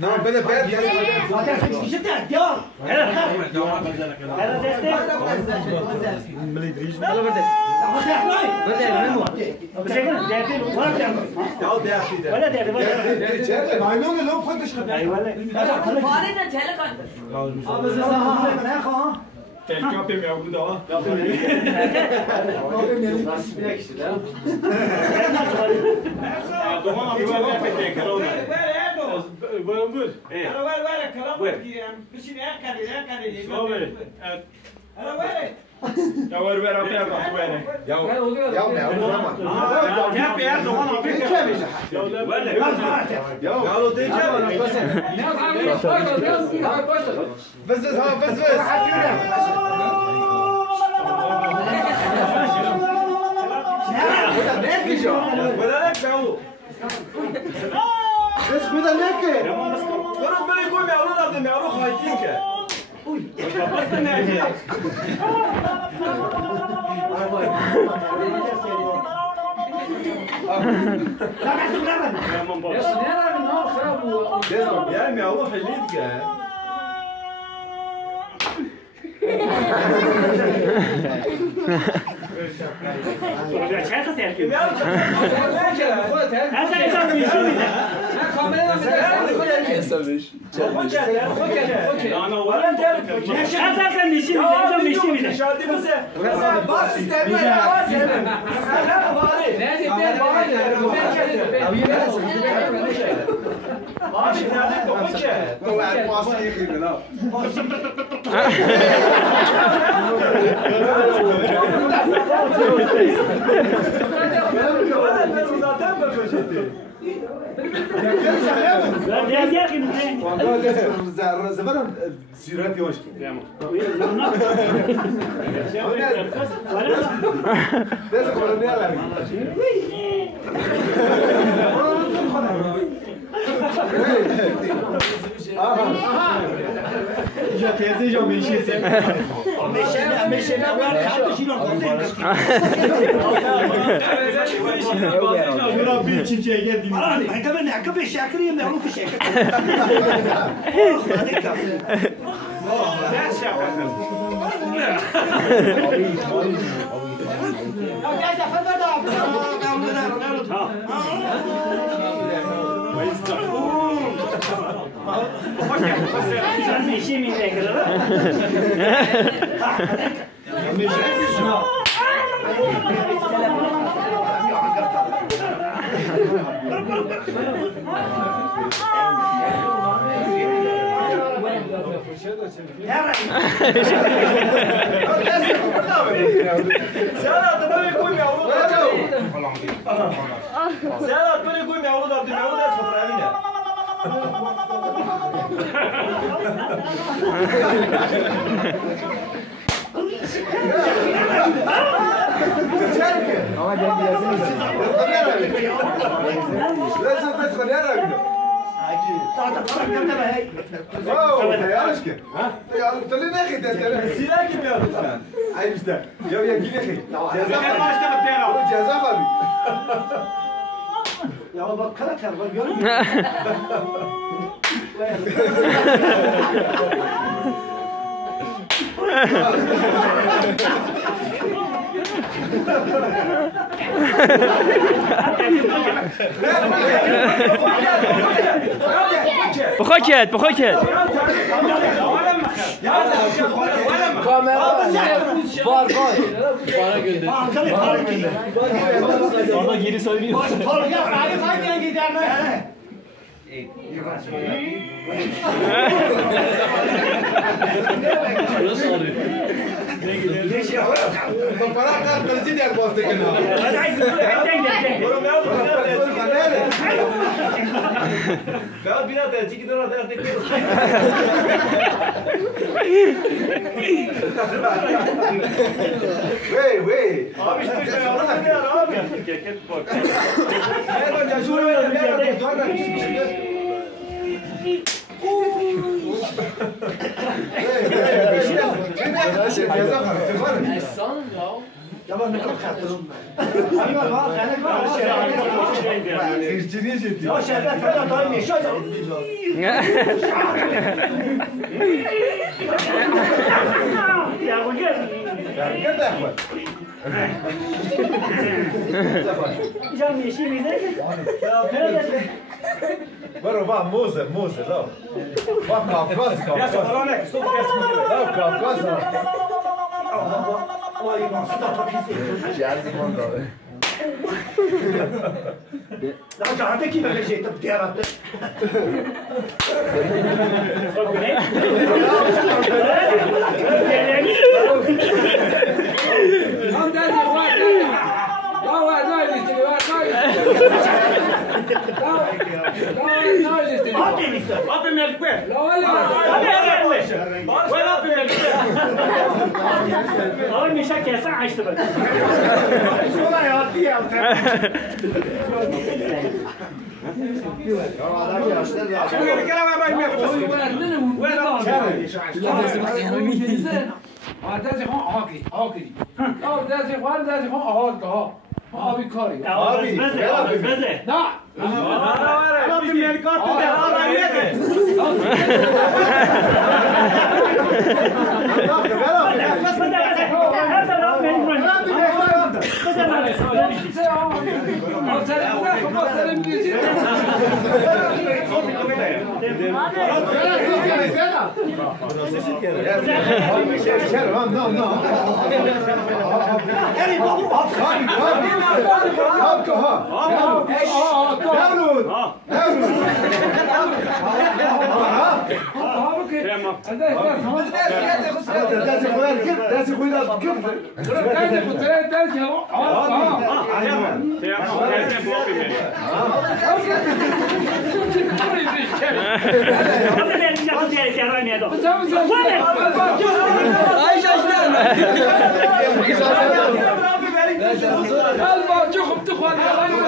نه بده بعد میشه تهدیار Já teyze já meşesi. Meşe ne var? Kaldı şunu konuşayım. Şuna bir çiftçiye geldim. Ben de ne kadar şakrıyım ya, onu şakır. Ne şakasın? Sen bir şey mi bekliyorsun? Serhat böyle koymuyor. Serhat böyle koymuyor. Onu da dinliyor. Da fotoğrafı ne? Ama gel gelsin. Lezzetli خلينا اوه يا اشكي يا طلعنا اخي Silah gibi ya lütfen. عايز ده يا جيل اخي Bakın başta mı tera? جزاف ابي Ya bak karakter var görüyor musun? بخوكت بخوكت kamera var bana gönder Orada geri söylüyor. Nasıl oluyor? para kan kalisi diye boste kana Ben bir daha çiki dara da tek. Wey Abi işte ne abi? Keket bak. ben önce şuraya bir sonra خیرچینی جدی یا شربت فدا دای میشه یا وجه گرد احمد اینجا میشی میزه برو با موزه لا با کافکاز Ja sam Ronek, stop لا کافکاز جرزی من داره لا جهته کی بشه تو دیارت هم دادی خواه آقای میشه کسا عشت بود آبی کاری آبی بزه نه آبی ملکات ده آرامیده البا شو خبت اخواني